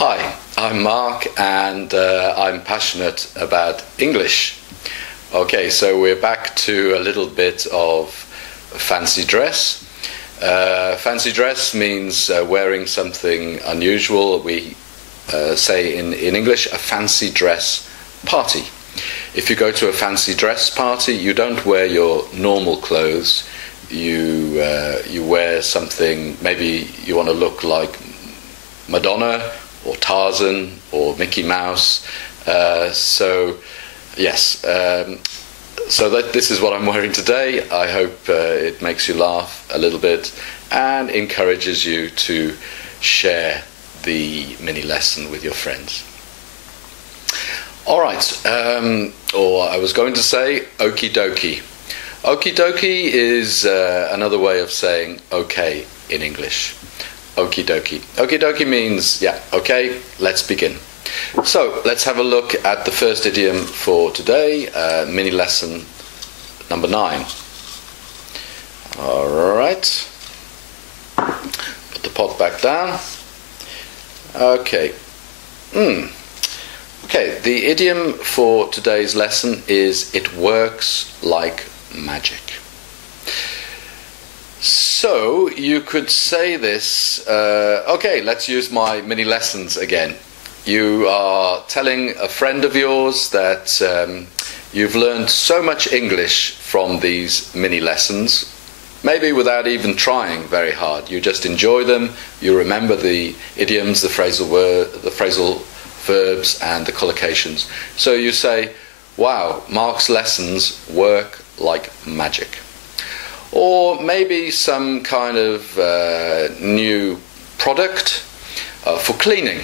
Hi, I'm Mark and I'm passionate about English. Okay, so we're back to a little bit of fancy dress. Fancy dress means wearing something unusual. We say in English a fancy dress party. If you go to a fancy dress party, you don't wear your normal clothes. You wear something, maybe you want to look like Madonna or Tarzan or Mickey Mouse. So this is what I'm wearing today. I hope it makes you laugh a little bit and encourages you to share the mini lesson with your friends. All right, or I was going to say okie dokie. Okie dokie is another way of saying okay in English. Okie dokie. Okie dokie means, yeah, okay, let's begin. So let's have a look at the first idiom for today, mini lesson number 9. All right. Put the pot back down. Okay. Okay, the idiom for today's lesson is it works like magic. So you could say this, okay, let's use my mini lessons again. You are telling a friend of yours that you've learned so much English from these mini lessons, maybe without even trying very hard. You just enjoy them, you remember the idioms, the phrasal verbs and the collocations. So you say, wow, Mark's lessons work like magic. Or maybe some kind of new product for cleaning,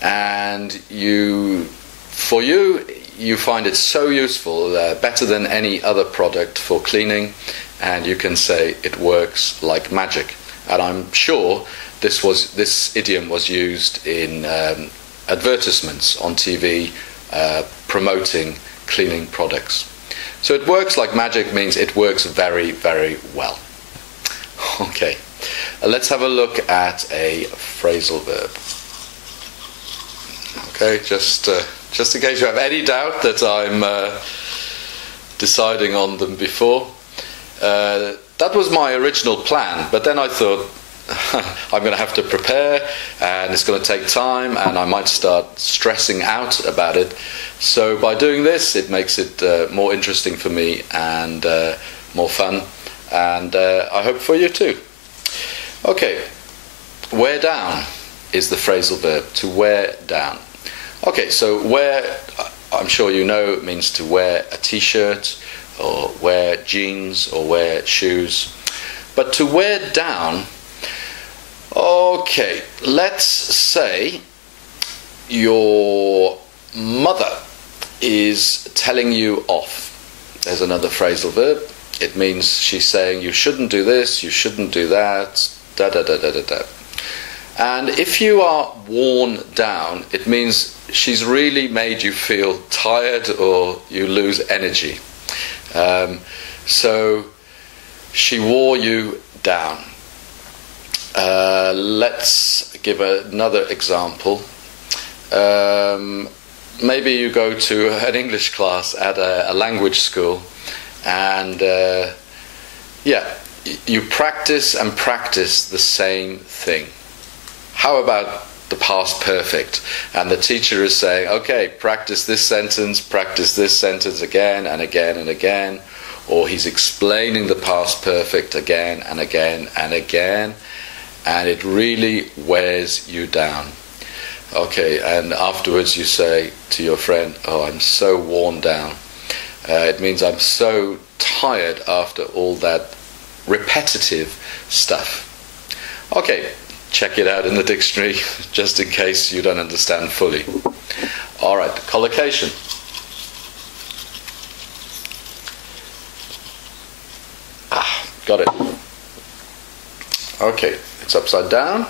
and you find it so useful, better than any other product for cleaning, and you can say it works like magic. And I'm sure this idiom was used in advertisements on TV promoting cleaning products. So it works like magic means it works very, very well. Okay, let's have a look at a phrasal verb. Okay, just in case you have any doubt that I'm deciding on them before. That was my original plan, but then I thought I'm going to have to prepare and it's going to take time and I might start stressing out about it. So by doing this, it makes it more interesting for me and more fun, and I hope for you too. Okay, wear down is the phrasal verb, to wear down. Okay, so wear, I'm sure you know, means to wear a t-shirt or wear jeans or wear shoes. But to wear down, okay, let's say your mother is telling you off. There's another phrasal verb. It means she's saying you shouldn't do this, you shouldn't do that, da da da da da da. And if you are worn down, it means she's really made you feel tired or you lose energy. So she wore you down. Let's give another example. Maybe you go to an English class at a language school and you practice and practice the same thing. How about the past perfect? And the teacher is saying, okay, practice this sentence again and again and again. Or he's explaining the past perfect again and again and again. And it really wears you down. Okay, and afterwards you say to your friend, oh, I'm so worn down. It means I'm so tired after all that repetitive stuff. Okay, check it out in the dictionary, just in case you don't understand fully. All right, collocation. Got it. Okay, it's upside down.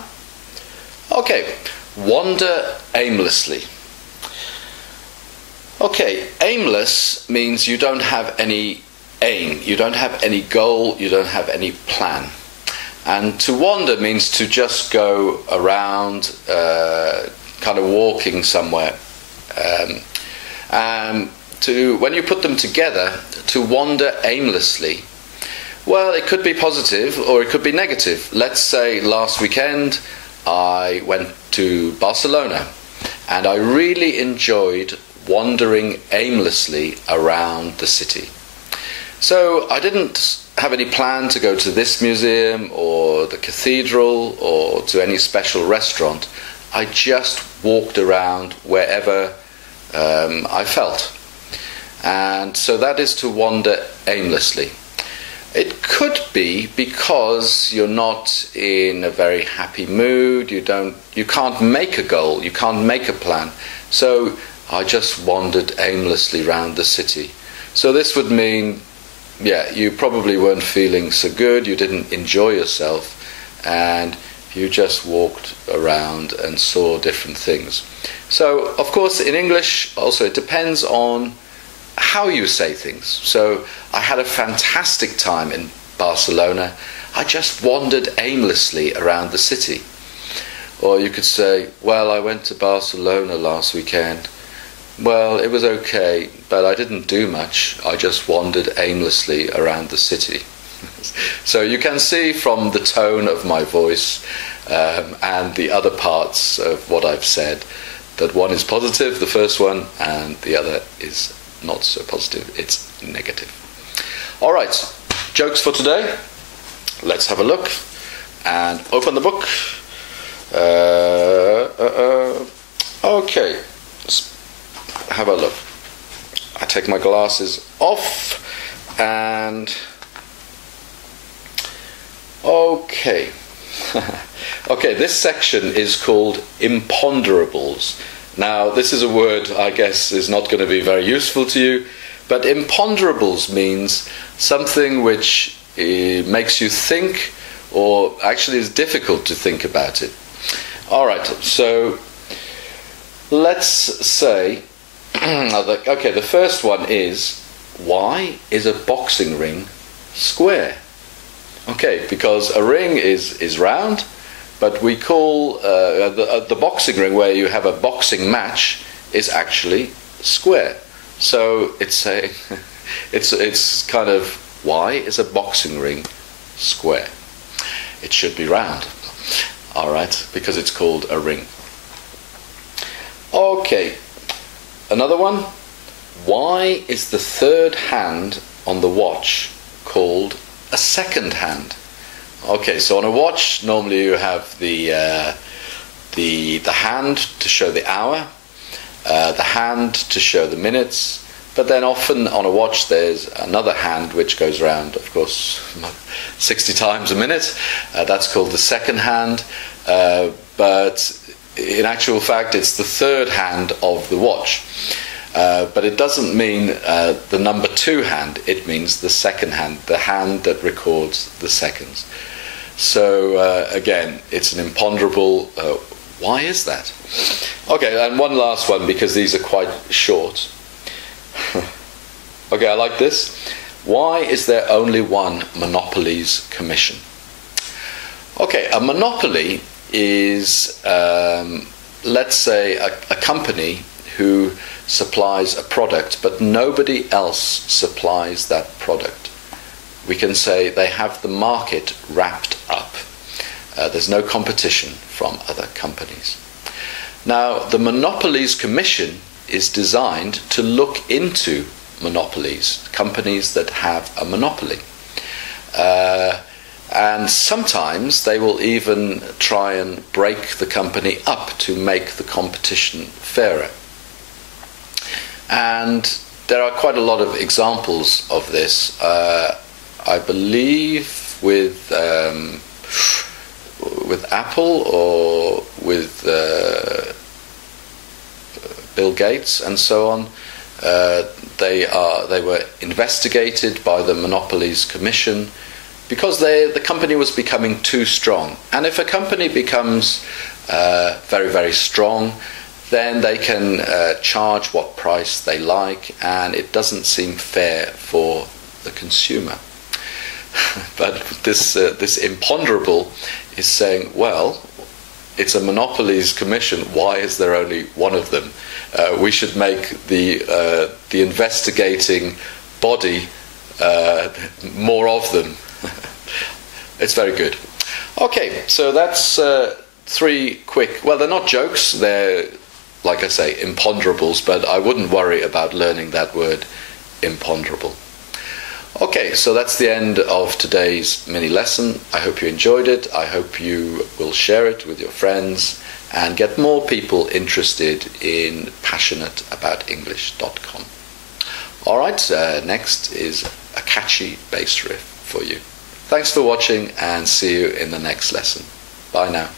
Okay, wander aimlessly. Okay, aimless means you don't have any aim, you don't have any goal, you don't have any plan. And to wander means to just go around, kind of walking somewhere. When you put them together, to wander aimlessly, well, it could be positive or it could be negative. Let's say last weekend I went to Barcelona and I really enjoyed wandering aimlessly around the city. So I didn't have any plan to go to this museum or the cathedral or to any special restaurant. I just walked around wherever I felt. And so that is to wander aimlessly. It could be because you're not in a very happy mood, you can't make a goal, you can't make a plan. So I just wandered aimlessly around the city. So this would mean, yeah, you probably weren't feeling so good, you didn't enjoy yourself, and you just walked around and saw different things. So, of course, in English, also, it depends on how you say things. So, I had a fantastic time in Barcelona. I just wandered aimlessly around the city. Or you could say, well, I went to Barcelona last weekend. Well, it was okay, but I didn't do much. I just wandered aimlessly around the city. So you can see from the tone of my voice and the other parts of what I've said that one is positive, the first one, and the other is not so positive, it's negative. All right, jokes for today. Let's have a look and open the book. Okay, let's have a look. I take my glasses off and okay. Okay, this section is called imponderables. Now, this is a word I guess is not going to be very useful to you, but imponderables means something which makes you think, or actually is difficult to think about it. All right, so let's say, okay, the first one is, why is a boxing ring square? Okay, because a ring is round, but we call the boxing ring where you have a boxing match is actually square. So it's saying, it's kind of, why is a boxing ring square? It should be round. All right, because it's called a ring. Okay, another one. Why is the third hand on the watch called a second hand? Okay, so on a watch, normally you have the hand to show the hour, the hand to show the minutes, but then often on a watch there's another hand which goes around, of course, 60 times a minute. That's called the second hand, but in actual fact it's the third hand of the watch. But it doesn't mean the number 2 hand, it means the second hand, the hand that records the seconds. So again, it's an imponderable. Why is that? Okay, and one last one, because these are quite short. Okay, I like this. Why is there only one monopolies commission? Okay, a monopoly is, let's say, a company who supplies a product, but nobody else supplies that product. We can say they have the market wrapped up. There's no competition from other companies. Now, the Monopolies Commission is designed to look into monopolies, companies that have a monopoly. And sometimes they will even try and break the company up to make the competition fairer. And there are quite a lot of examples of this. I believe with Apple or with Bill Gates and so on. They were investigated by the Monopolies Commission because the company was becoming too strong. And if a company becomes very, very strong, then they can charge what price they like, and it doesn't seem fair for the consumer. But this imponderable is saying, well, it's a monopolies commission. Why is there only one of them? We should make the investigating body more of them. It's very good. Okay, so that's 3 quick, well, they're not jokes, they're, like I say, imponderables, but I wouldn't worry about learning that word, imponderable. Okay, so that's the end of today's mini lesson. I hope you enjoyed it. I hope you will share it with your friends and get more people interested in passionateaboutenglish.com. All right, next is a catchy bass riff for you. Thanks for watching and see you in the next lesson. Bye now.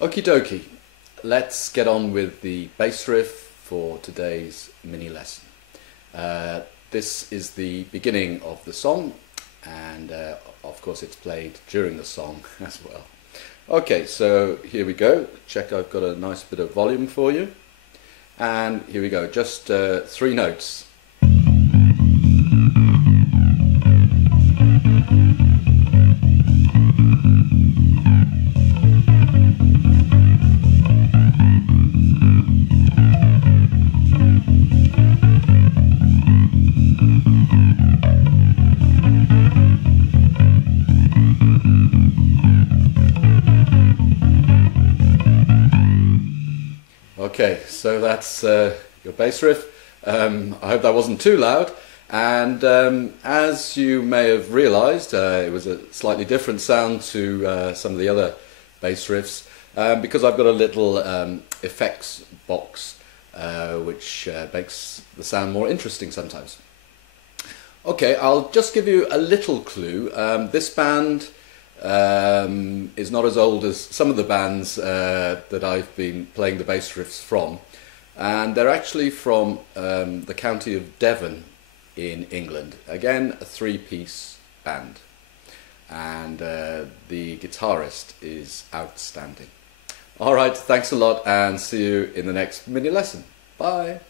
Okie dokie, let's get on with the bass riff for today's mini lesson. This is the beginning of the song, and of course it's played during the song as well. Okay, so here we go. Check I've got a nice bit of volume for you. And here we go, just 3 notes. Okay, so that's your bass riff. I hope that wasn't too loud. And as you may have realised, it was a slightly different sound to some of the other bass riffs because I've got a little effects box which makes the sound more interesting sometimes. Okay, I'll just give you a little clue. This band is not as old as some of the bands that I've been playing the bass riffs from, and they're actually from the county of Devon in England. Again, a 3-piece band, and the guitarist is outstanding. Alright, thanks a lot and see you in the next mini lesson. Bye!